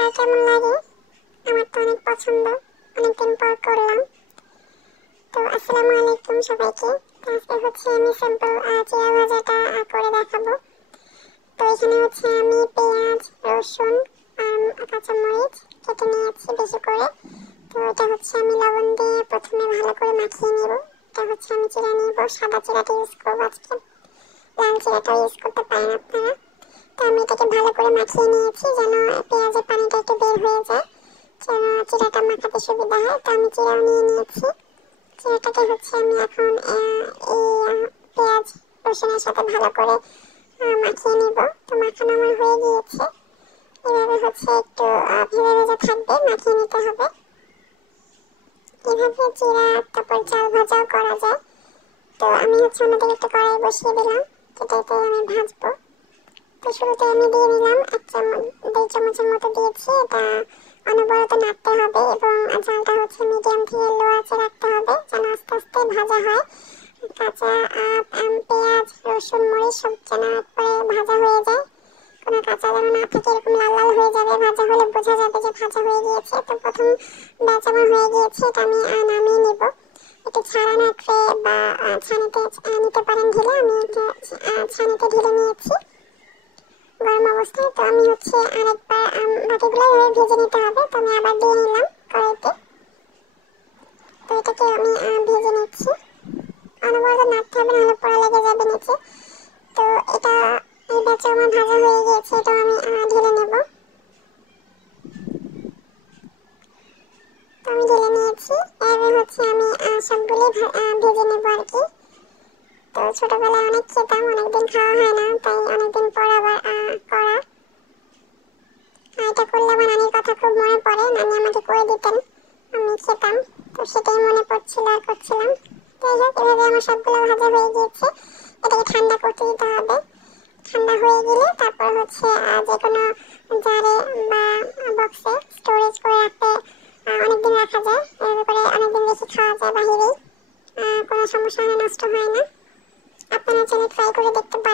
কার কেমন লাগে? আমার তো অনেক পছন্দ, অনেকদিন পর করলাম। তো আসসালামু আলাইকুম সবাইকে। আজকে হচ্ছে আমি সিম্পল চিড়া ভাজাটা করে দেখাবো। তো এখানে হচ্ছে আমি পেঁয়াজ, রসুন আর কাঁচামরিচ কেটে নিয়েছি বেশি করে। তো এটা হচ্ছে আমি লবণ দিয়ে প্রথমে ভালো করে মাখিয়ে নেব। এটা হচ্ছে আমি চিড়া নিব, সাদা চিড়াটা ইউজ করবো আজকে, লাল চিড়াটা ইউজ করতে পারেন আপনারা। তো আমি এটাকে ভালো করে মাখিয়ে নিয়েছি যেন পেঁয়াজের পানিটা একটু বের হয়ে যায়, যেন চিড়াটা মাখাতে সুবিধা হয়। তো আমি চিড়াও নিয়ে নিয়েছি। চিড়াটাকে হচ্ছে আমি এখন এই পেঁয়াজ রসুনের সাথে ভালো করে মাখিয়ে নিব। তো মাখানো আমার হয়ে গিয়েছে। এভাবে হচ্ছে একটু ভেজে ভেজে থাকবে, মাখিয়ে নিতে হবে। এভাবে চিড়া তারপর চাল ভাজাও করা যায়। তো আমি হচ্ছে অন্যদিকে একটা কড়াই বসিয়ে দিলাম, যেটাতে আমি ভাজবো। তো শুরুতে আমি দিয়ে নিলাম 2 চামচের মতো দিয়েছি। এটা অনবরত নাড়তে হবে এবং জালটা হচ্ছে মিডিয়াম থেকে লো আঁচে রাখতে হবে যেন আস্তে আস্তে ভাজা হয়। কাঁচা পেঁয়াজ রসুন মরিচ সব যেন একবারে ভাজা হয়ে যায়, কোনো কাঁচা যেন না থাকে, এরকম লাল লাল হয়ে যাবে। ভাজা হলে বোঝা যাবে যে ভাজা হয়ে গিয়েছে। তো প্রথম ব্যাচ আমার হয়ে গিয়েছে, এটা আমি নামিয়ে নিব। একটু ছাড়ানো ট্রে বা ছানিতে নিতে পারেন ঢেলে। আমি ছানিতে ঢেলে নিয়েছি গরম অবস্থায়। তো আমি হচ্ছে আরেকবার বাকিগুলো ভেজে নিতে হবে। তো আমি আবার দিয়ে নিলাম কড়াইতে। তো এটাকে আমি ভেজে নিচ্ছি, অনবরত নাড়তে হবে, নাহলে পোড়া লেগে যাবে নিচে। তো এটা এই ব্যাচে আমার ভাজা হয়ে গিয়েছে, এটা আমি ঢেলে নেব। তো আমি ঢেলে নিয়েছি। এবার হচ্ছে আমি সবগুলো ভেজে নেব আর কি। তো ছোটবেলায় অনেক খেতাম, অনেকদিন খাওয়া হয় না, তাই অনেকদিন পর আবার করা। এটা করলে আমার নানির কথা খুব মনে পড়ে, নানি আমাকে করে দিতেন, আমি খেতাম। তো সেটাই মনে পড়ছিল আর করছিলাম। যাই হোক, এভাবে আমার সবগুলো ভাজা হয়ে গিয়েছে। এটাকে ঠান্ডা করতে দিতে হবে। ঠান্ডা হয়ে গেলে তারপর হচ্ছে যে কোনো জারে বা বক্সে স্টোরেজ করে রাখতে অনেকদিন রাখা যায়। এভাবে করে অনেকদিন বেশি খাওয়া যায় বাহিরেই, কোনো সমস্যা হয় না, নষ্ট হয় না। আপনারা চাইলে ট্রাই করে দেখতে পারেন।